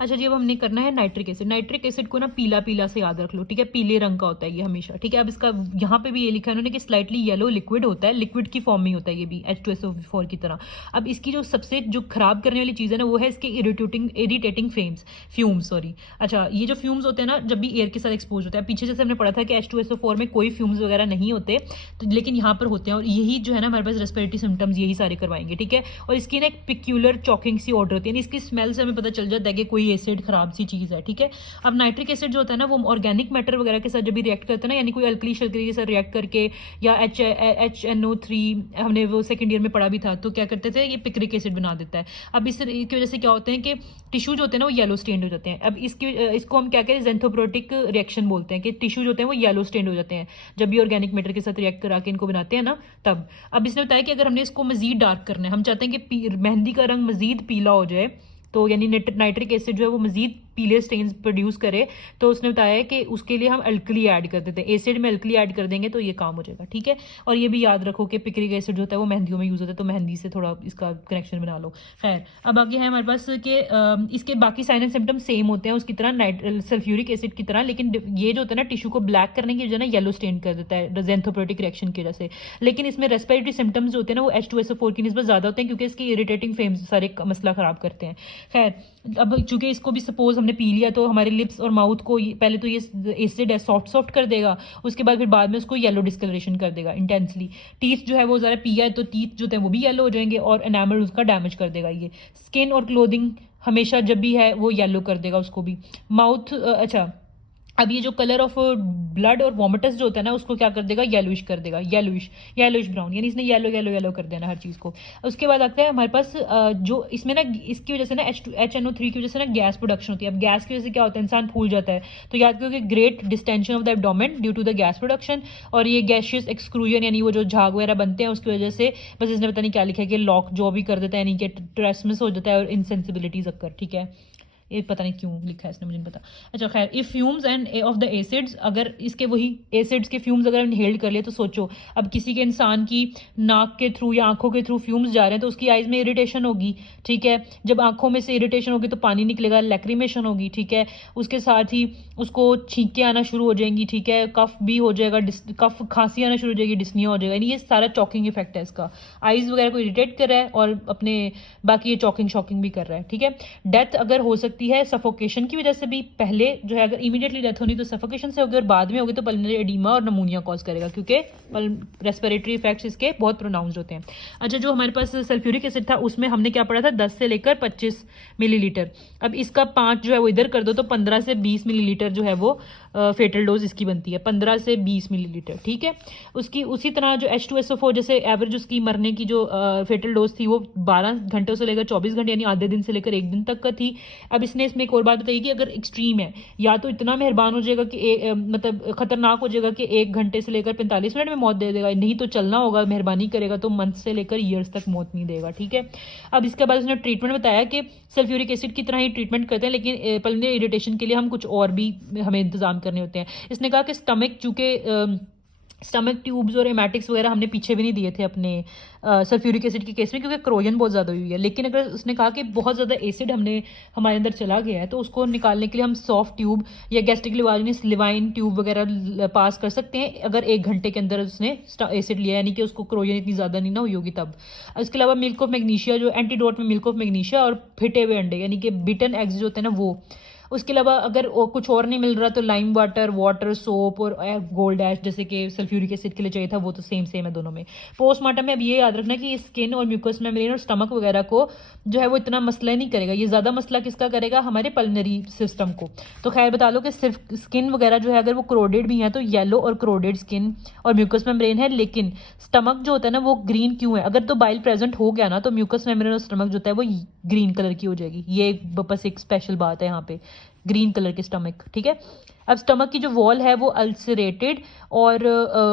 अच्छा जी, अब हमने करना है नाइट्रिक एसिड। नाइट्रिक एसिड को ना पीला पीला से याद रख लो, ठीक है, पीले रंग का होता है ये हमेशा, ठीक है। अब इसका यहाँ पे भी ये लिखा है उन्होंने कि स्लाइटली येलो लिक्विड होता है, लिक्विड की फॉर्म में होता है ये भी H2SO4 की तरह। अब इसकी जो सबसे जो खराब करने वाली चीज़ है ना वो है इसके इरिटेटिंग फ्यूम्स सॉरी। अच्छा, ये जो फ्यूम्स होते हैं ना जब भी एयर के साथ एक्सपोज होता है, पीछे जैसे हमने पढ़ा था कि H2SO4 में कोई फ्यूम्स वगैरह नहीं होते, तो लेकिन यहाँ पर होते हैं, और यही जो है ना हमारे पास रेस्पिरेटरी सिम्टम्स यही सारे करवाएंगे, ठीक है। और इसकी ना एक पिक्यूलर चॉकिंग सी ऑर्डर होती है, इसकी स्मेल से हमें पता चल जाता है कि कोई एसिड खराब सी चीज़ है, ठीक है। अब नाइट्रिक एसिड जो होता है ना वो ऑर्गेनिक मैटर वगैरह के साथ जब भी रिएक्ट करता है ना, यानी कोई अल्कली शल्कली के साथ रिएक्ट करके, या HNO3 हमने वो सेकंड ईयर में पढ़ा भी था, तो क्या करते थे ये पिक्रिक एसिड बना देता है। अब इसकी वजह से क्या होते हैं कि टिश्यू जो होते हैं ना वो येलो स्टेन्ड हो जाते हैं। अब इसको हम क्या कहते हैं, जेंथोप्रोटिक रिएक्शन बोलते हैं, कि टिश्यू जो होते हैं वो येलो स्टेन्ड हो जाते हैं जब भी ऑर्गेनिक मैटर के साथ रिएक्ट करा के इनको बनाते हैं ना तब। अब इसने बताया कि अगर हमने इसको मजीद डार्क करना है, हम चाहते हैं कि मेहंदी का रंग मजीद पीला हो जाए, तो यानी नाइट्रिक एसिड जो है वो मजीद पीले स्टेन्स प्रोड्यूस करे, तो उसने बताया कि उसके लिए हम अल्कली ऐड कर देते हैं, एसिड में अल्कली ऐड कर देंगे तो ये काम हो जाएगा, ठीक है। और ये भी याद रखो कि पिक्रिक एसिड जो होता है वो मेहंदियों में यूज होता है, तो मेहंदी से थोड़ा इसका कनेक्शन बना लो। खैर, अब आगे है हमारे पास कि इसके बाकी साइन एंड सिम्टम्स सेम होते हैं उसकी तरह, सल्फ्यूरिक एसिड की तरह, लेकिन ये जो होता है ना टिश्यू को ब्लैक करने की वजह ना येलो स्टेन कर देता है जेंथोप्रोटिक रिएक्शन की वजह से। लेकिन इसमें रेस्पिरेटरी सिम्टम्स जो होते हैं ना वो H2SO4 की निस्बत ज्यादा होते हैं, क्योंकि इसकी इरिटेटिंग फेम्स सारे मसला खराब करते हैं। खैर, अब चूंकि इसको भी सपोज हमने पी लिया तो हमारे लिप्स और माउथ को पहले तो ये एसिड है सॉफ्ट कर देगा, उसके बाद में उसको येलो डिस्कलरेशन कर देगा इंटेंसली। टीथ जो है वो ज़रा पिया है तो टीथ जो है वो भी येलो हो जाएंगे, और एनामल उसका डैमेज कर देगा ये। स्किन और क्लोथिंग हमेशा जब भी है वो येलो कर देगा उसको भी। माउथ अच्छा, अब ये जो कलर ऑफ ब्लड और वॉमिटस जो होता है ना उसको क्या कर देगा, येलोइश कर देगा, येलोइश ब्राउन, यानी इसने येलो कर देना हर चीज़ को। उसके बाद आता है हमारे पास जो इसमें ना इसकी वजह से ना HNO3 की वजह से ना गैस प्रोडक्शन होती है। अब गैस की वजह से क्या होता है, इंसान फूल जाता है, तो याद करो कि great distension of the abdomen due to the gas production, और ये गैशियस एक्सक्रूजन यानी वो जो झाग वगैरह बनते हैं उसकी वजह से, बस इसने पता नहीं क्या लिखा है कि लॉक जो भी कर देता है, यानी कि ट्रेसमस हो जाता है और इनसेंसिबिलिटीज अक्कर, ठीक है। ये पता नहीं क्यों लिखा है इसने, मुझे नहीं पता। अच्छा खैर, if fumes end of the acids, अगर इसके वही एसिड्स के फ्यूम्स अगर इनहेल्ड कर लिए तो सोचो, अब किसी के इंसान की नाक के थ्रू या आंखों के थ्रू फ्यूम्स जा रहे हैं तो उसकी आइज में इरिटेशन होगी, ठीक है। जब आंखों में से इरिटेशन होगी तो पानी निकलेगा, लैक्रिमेशन होगी, ठीक है। उसके साथ ही उसको छींके आना शुरू हो जाएंगी, ठीक है, कफ भी हो जाएगा, कफ खांसी आना शुरू हो जाएगी, डिस्निया हो जाएगा, यानी ये सारा चॉकिंग इफेक्ट है इसका। आइज वगैरह को इरिटेट कर रहा है और अपने बाकी ये चॉकिंग शॉकिंग भी कर रहा है, ठीक है। डेथ अगर हो सकती है सफोकेशन की वजह से भी, पहले जो है अगर इमीडिएटली डेथ होनी तो सफोकेशन से होगी, और बाद में होगी तो पल्मोनरी एडीमा और नमूनिया कॉज करेगा, क्योंकि रेस्पिरेटरी इफेक्ट्स इसके बहुत प्रोनाउंस्ड होते हैं। अच्छा, जो हमारे पास सल्फ्यूरिक एसिड था उसमें हमने क्या पढ़ा था, 10 से लेकर 25 मिलीलीटर। अब इसका 5 जो है वो इधर कर दो तो 15 से 20 मिलीलीटर जो है वो फेटल डोज इसकी बनती है, 15 से 20 मिलीलीटर, ठीक है। उसकी उसी तरह जो H2SO4 जैसे एवरेज उसकी मरने की जो फेटल डोज थी वो 12 घंटों से लेकर 24 घंटे यानी आधे दिन से लेकर 1 दिन तक का थी। अब इसने इसमें एक और बात बताई कि अगर एक्सट्रीम है, या तो इतना मेहरबान हो जाएगा कि मतलब खतरनाक हो जाएगा कि 1 घंटे से लेकर 45 मिनट में मौत दे देगा, नहीं तो चलना होगा, मेहरबानी करेगा तो मंथ से लेकर ईयर्स तक मौत नहीं देगा, ठीक है। अब इसके बाद उसने ट्रीटमेंट बताया कि सल्फ्यूरिक एसिड की तरह ही ट्रीटमेंट करते हैं, लेकिन पल्मोनरी इरिटेशन के लिए हम कुछ और भी हमें इंतजाम करने होते हैं। इसने कहा कि स्टमक ट्यूब्स और हेमेटिक्स वगैरह हमने पीछे भी नहीं दिए थे अपने सल्फ्यूरिक एसिड के केस में, क्योंकि क्रोजन बहुत ज़्यादा हुई है। लेकिन अगर उसने कहा कि बहुत ज़्यादा एसिड हमारे अंदर चला गया है तो उसको निकालने के लिए हम सॉफ्ट ट्यूब या गैस्ट्रिक लिवाइन ट्यूब वगैरह पास कर सकते हैं, अगर 1 घंटे के अंदर उसने एसिड लिया, यानी कि उसको क्रोजन इतनी ज़्यादा नहीं ना हुई होगी तब। इसके अलावा मिल्क ऑफ मैग्नीशिया, जो एंटीडोट में मिल्क ऑफ मैग्नीशिया, और फिटे हुए अंडे यानी कि बिटन एग्स जो होते हैं ना वो। उसके अलावा अगर कुछ और नहीं मिल रहा तो लाइम वाटर सोप और गोल्ड ऐश जैसे कि सल्फ्यूरिक एसिड के लिए चाहिए था, वो तो सेम है दोनों में। पोस्टमार्टम में अब ये याद रखना कि स्किन और म्यूकस मेम्ब्रेन और स्टमक वगैरह को जो है वो इतना मसला नहीं करेगा, ये ज़्यादा मसला किसका करेगा, हमारे पल्मोनरी सिस्टम को। तो खैर बता लो कि सिर्फ स्किन वगैरह जो है अगर वो क्रोडेड भी है तो येलो और क्रोडेड स्किन और म्यूकस मेम्ब्रेन है, लेकिन स्टमक जो होता है ना वो ग्रीन क्यों है, अगर तो बाइल प्रेजेंट हो गया ना तो म्यूकस मेम्ब्रेन और स्टमक जो होता है वो ग्रीन कलर की हो जाएगी। ये बस एक स्पेशल बात है यहाँ पे, ग्रीन कलर के स्टमक, ठीक है। अब स्टमक की जो वॉल है वो अल्सरेटेड और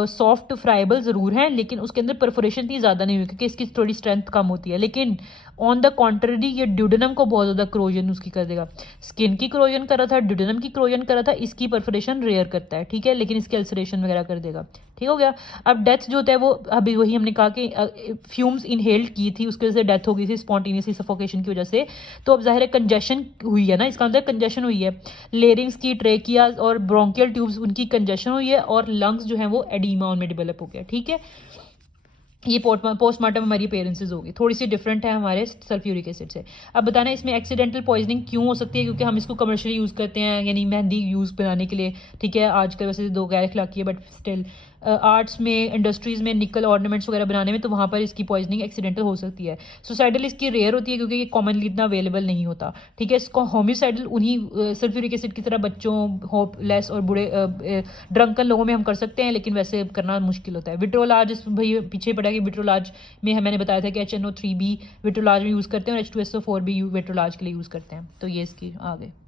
सॉफ्ट फ्राइबल ज़रूर है, लेकिन उसके अंदर परफोरेशन इतनी ज़्यादा नहीं हुई क्योंकि इसकी थोड़ी स्ट्रेंथ कम होती है, लेकिन ऑन द कॉन्ट्ररी ये ड्यूडेनम को बहुत ज़्यादा क्रोजन उसकी कर देगा। स्किन की क्रोजन कर रहा था, ड्यूडेनम की क्रोजन कर रहा था, इसकी परफोरेशन रेयर करता है, ठीक है, लेकिन इसकी अल्सरेशन वगैरह कर देगा। ठीक हो गया। अब डेथ जो होता है वो अभी वही हमने कहा कि फ्यूम्स इनहेल्ड की थी, उसकी वजह से डेथ हो गई थी स्पॉन्टेनियसली सफोकेशन की वजह से। तो अब जाहिर है कंजेशन हुई है ना, इसका मतलब कंजेशन हुई है। लेरिंग्स की, ट्रेकिया और ब्रोंकियल ट्यूब्स उनकी कंजेशन हुई है, और लंग्स जो है वो एडीमा उनमें डेवलप हो गया। ठीक है, ये पोस्टमार्टम हमारी अपीयरेंसेस होगी, थोड़ी सी डिफरेंट है हमारे सल्फ्यूरिक एसिड से। अब बताना इसमें एक्सीडेंटल पॉइजनिंग क्यों हो सकती है, क्योंकि हम इसको कमर्शियली यूज़ करते हैं, यानी मेहंदी यूज़ बनाने के लिए। ठीक है, आजकल वैसे दो गैर अखलाकी है, बट स्टिल आर्ट्स में, इंडस्ट्रीज़ में निकल ऑर्नामेंट्स वगैरह बनाने में, तो वहाँ पर इसकी पॉइजनिंग एक्सीडेंटल हो सकती है। सुसाइडल इसकी रेयर होती है क्योंकि ये कॉमनली इतना अवेलेबल नहीं होता। ठीक है, इसको होमिसाइडल उन्हीं सल्फ्यूरिक एसिड की तरह बच्चों, होपलेस और बूढ़े ड्रंकन लोगों में हम कर सकते हैं, लेकिन वैसे करना मुश्किल होता है। विट्रोलाज भाई पीछे पड़ा कि विट्रोलाज में मैंने बताया था कि HNO3 भी विट्रोलाज में यूज़ करते हैं, और H2SO4 भी विट्रोलाज के लिए यूज़ करते हैं। तो ये इसकी आगे